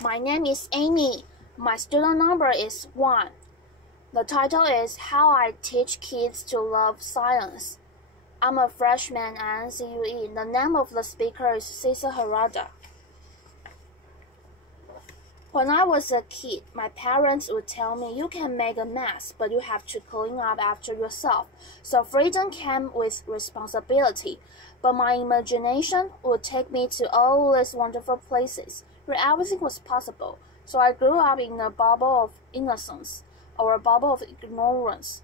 My name is Amy. My student number is 1. The title is How I Teach Kids to Love Science. I'm a freshman at NCUE. The name of the speaker is Cesar Harada. When I was a kid, my parents would tell me you can make a mess, but you have to clean up after yourself. So freedom came with responsibility, but my imagination would take me to all these wonderful places where everything was possible. So I grew up in a bubble of innocence, or a bubble of ignorance.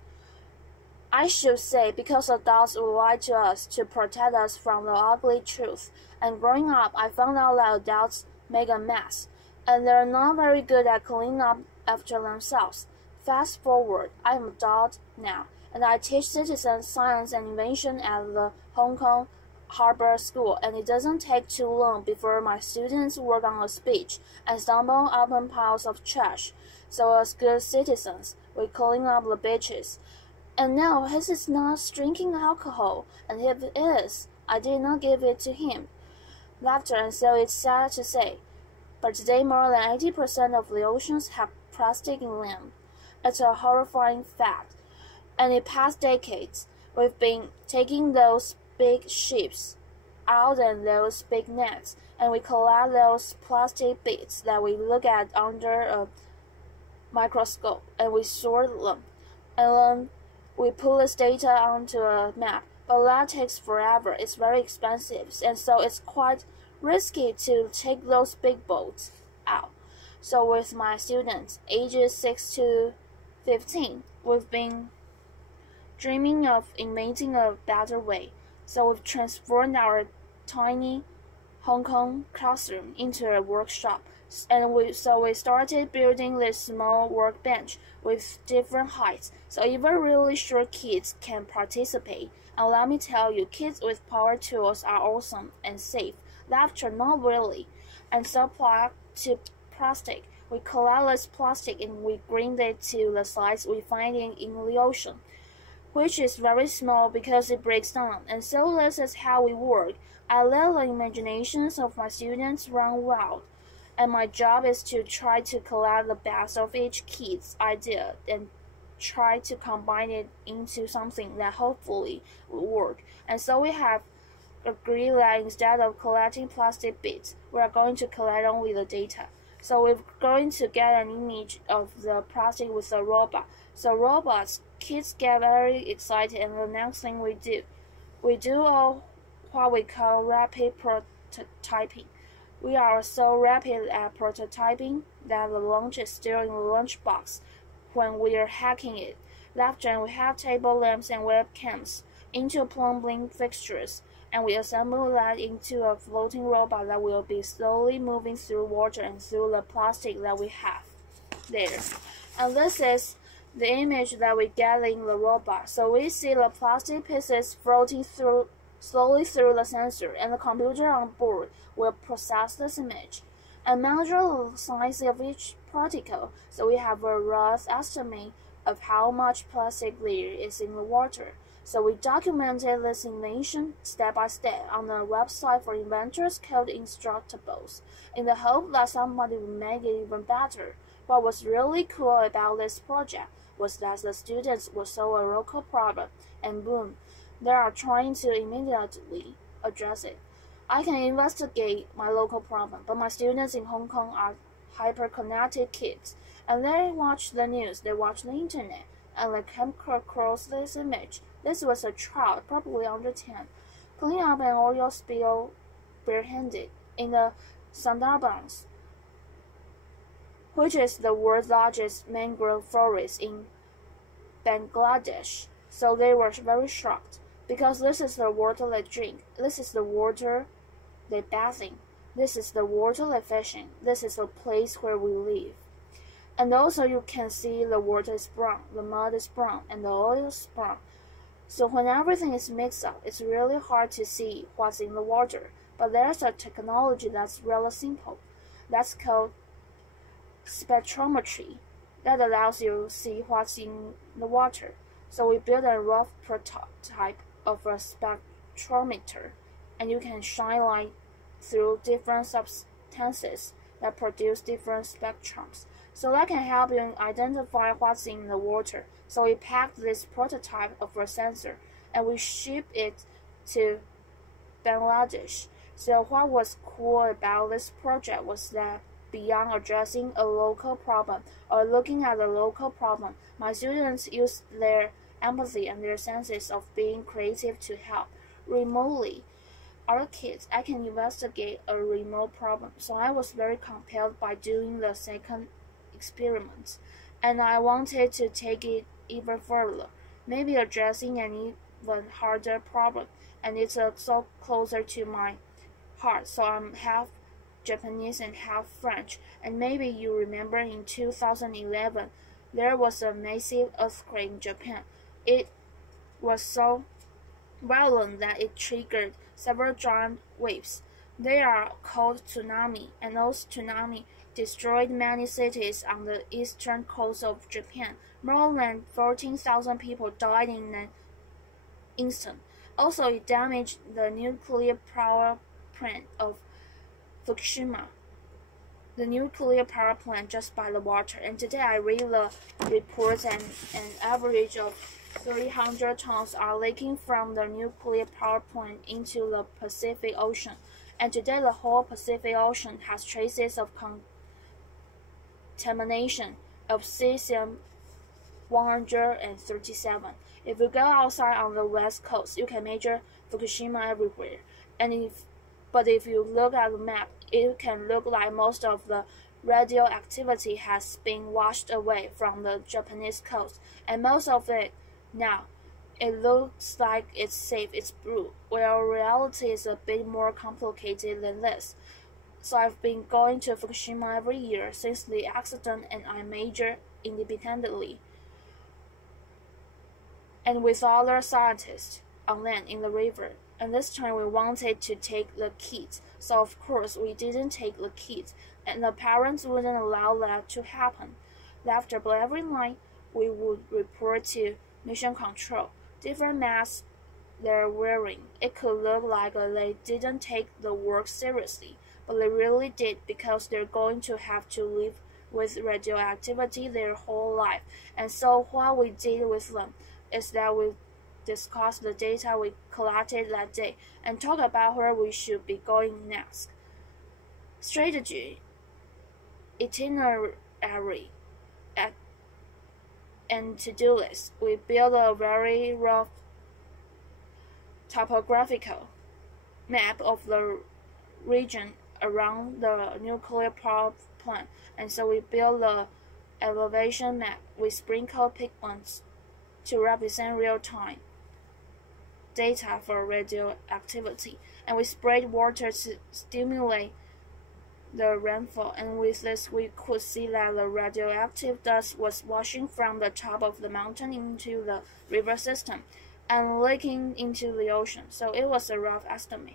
I should say, because adults would lie to us to protect us from the ugly truth. And growing up, I found out that adults make a mess, and they're not very good at cleaning up after themselves. Fast forward, I am an adult now, and I teach citizen science and invention at the Hong Kong Harbour School, and it doesn't take too long before my students work on a speech and stumble upon piles of trash. So as good citizens, we clean up the beaches. And no, his is not drinking alcohol, and if it is, I did not give it to him. Laughter, and so it's sad to say, but today more than 80% of the oceans have plastic in them. It's a horrifying fact. And in past decades, we've been taking those big ships out and those big nets, and we collect those plastic bits that we look at under a microscope, and we sort them, and then we pull this data onto a map. But that takes forever. It's very expensive, and so it's quite risky to take those big boats out. So with my students, ages 6 to 15, we've been dreaming of inventing a better way. So we've transformed our tiny Hong Kong classroom into a workshop, and we started building this small workbench with different heights, so even really short kids can participate. And let me tell you, kids with power tools are awesome and safe. Laughter, not really. And supply to plastic. We collect this plastic and we bring it to the size we find in the ocean, which is very small because it breaks down. And so this is how we work. I let the imaginations of my students run wild, and my job is to try to collect the best of each kid's idea and try to combine it into something that hopefully will work. And so we have agreed that instead of collecting plastic bits, we are going to collect only the data. So we're going to get an image of the plastic with a robot. So robots, kids get very excited, and the next thing we do all what we call rapid prototyping. We are so rapid at prototyping that the lunch is still in the lunchbox when we are hacking it. Laughter, and we have table lamps and webcams into plumbing fixtures, and we assemble that into a floating robot that will be slowly moving through water and through the plastic that we have there. And this is the image that we get in the robot. So we see the plastic pieces floating slowly through the sensor, and the computer on board will process this image and measure the size of each particle, so we have a rough estimate of how much plastic there is in the water. So we documented this invention step by step on a website for inventors called Instructables, in the hope that somebody would make it even better. What was really cool about this project was that the students would solve a local problem, and boom, they are trying to immediately address it. I can investigate my local problem, but my students in Hong Kong are hyper-connected kids, and they watch the news, they watch the internet, and they come across this image. This was a child, probably under 10, cleaning up an oil spill barehanded in the Sundarbans, which is the world's largest mangrove forest in Bangladesh. So they were very shocked, because this is the water they drink, this is the water they bathe in, this is the water they fish in, this is the place where we live. And also you can see the water is brown, the mud is brown, and the oil is brown. So when everything is mixed up, it's really hard to see what's in the water. But there's a technology that's really simple. That's called spectrometry. That allows you to see what's in the water. So we built a rough prototype of a spectrometer, and you can shine light through different substances that produce different spectrums. So that can help you identify what's in the water. So we packed this prototype of a sensor and we shipped it to Bangladesh. So what was cool about this project was that beyond addressing a local problem or looking at a local problem, my students used their empathy and their senses of being creative to help remotely. Our kids, I can investigate a remote problem, so I was very compelled by doing the second experiment, and I wanted to take it even further, maybe addressing an even harder problem, and it's so closer to my heart, so I'm half Japanese and half French, and maybe you remember in 2011, there was a massive earthquake in Japan. It was so violent that it triggered several giant waves. They are called tsunami, and those tsunami destroyed many cities on the eastern coast of Japan. More than 14,000 people died in an instant. Also, it damaged the nuclear power plant of Fukushima, the nuclear power plant just by the water. And today I read the reports, and an average of 300 tons are leaking from the nuclear power plant into the Pacific Ocean. And today the whole Pacific Ocean has traces of contamination of cesium 137. If you go outside on the west coast, you can measure Fukushima everywhere. But if you look at the map, it can look like most of the radioactivity has been washed away from the Japanese coast, and most of it now, it looks like it's safe, it's blue. Well, reality is a bit more complicated than this. So I've been going to Fukushima every year since the accident, and I major independently and with other scientists on land in the river. And this time we wanted to take the kids, so of course we didn't take the kids, and the parents wouldn't allow that to happen. After every night, we would report to mission control different masks they're wearing. It could look like they didn't take the work seriously, but they really did, because they're going to have to live with radioactivity their whole life. And so what we did with them is that we discuss the data we collected that day and talk about where we should be going next. Strategy, itinerary, and to-do list. We built a very rough topographical map of the region around the nuclear power plant, and so we built the elevation map. We sprinkled pigments to represent real-time data for radioactivity, and we sprayed water to stimulate the rainfall, and with this we could see that the radioactive dust was washing from the top of the mountain into the river system and leaking into the ocean. So it was a rough estimate.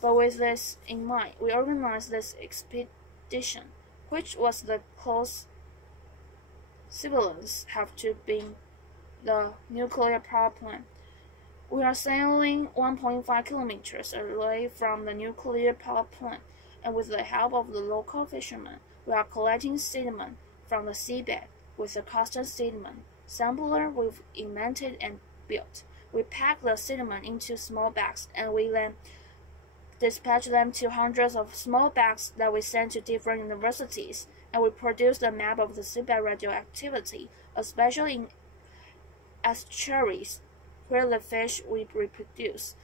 But with this in mind, we organized this expedition, which was the close civilians have to be the nuclear power plant. We are sailing 1.5 kilometers away from the nuclear power plant, and with the help of the local fishermen, we are collecting sediment from the seabed with a custom sediment sampler we've invented and built. We pack the sediment into small bags, and we then dispatch them to hundreds of small bags that we send to different universities, and we produce a map of the seabed radioactivity, especially in estuaries where the fish will reproduce.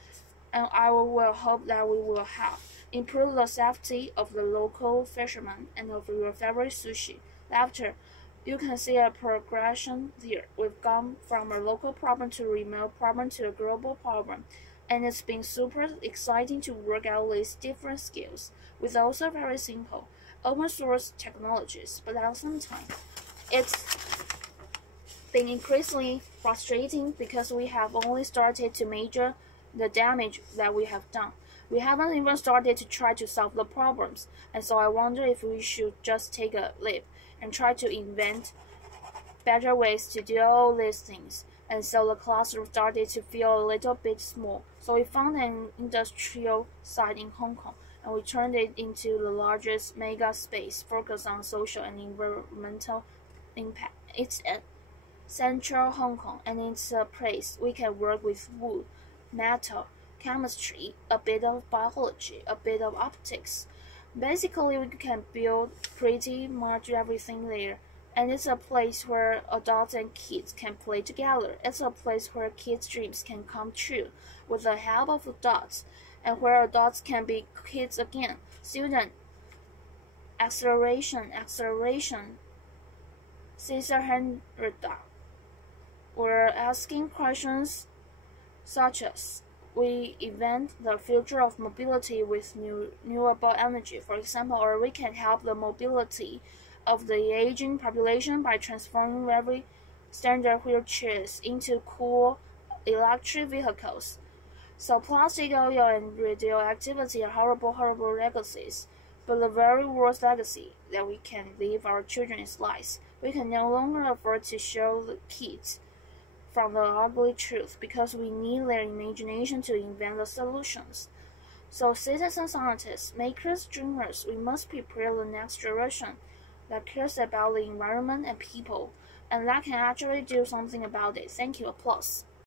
And I will hope that we will help improve the safety of the local fishermen and of your favorite sushi. After, you can see a progression here. We've gone from a local problem to a remote problem to a global problem, and it's been super exciting to work out these different skills with also very simple open source technologies. But at the same time, it's been increasingly frustrating because we have only started to measure the damage that we have done. We haven't even started to try to solve the problems, and so I wonder if we should just take a leap and try to invent better ways to do all these things. And so the classroom started to feel a little bit small. So we found an industrial site in Hong Kong, and we turned it into the largest mega space focused on social and environmental impact. It's at central Hong Kong, and it's a place we can work with wood, metal, chemistry, a bit of biology, a bit of optics. Basically, we can build pretty much everything there. And it's a place where adults and kids can play together. It's a place where kids' dreams can come true with the help of adults, and where adults can be kids again. Student acceleration. Cesar Harada. We're asking questions such as, we invent the future of mobility with renewable energy, for example, or we can help the mobility of the aging population by transforming very standard wheelchairs into cool electric vehicles. So plastic, oil, and radioactivity are horrible, horrible legacies. But the very worst legacy that we can leave our children is lies. We can no longer afford to show the kids from the ugly truth because we need their imagination to invent the solutions. So citizen scientists, makers, dreamers, we must prepare the next generation that cares about the environment and people, and that can actually do something about it. Thank you. Applause.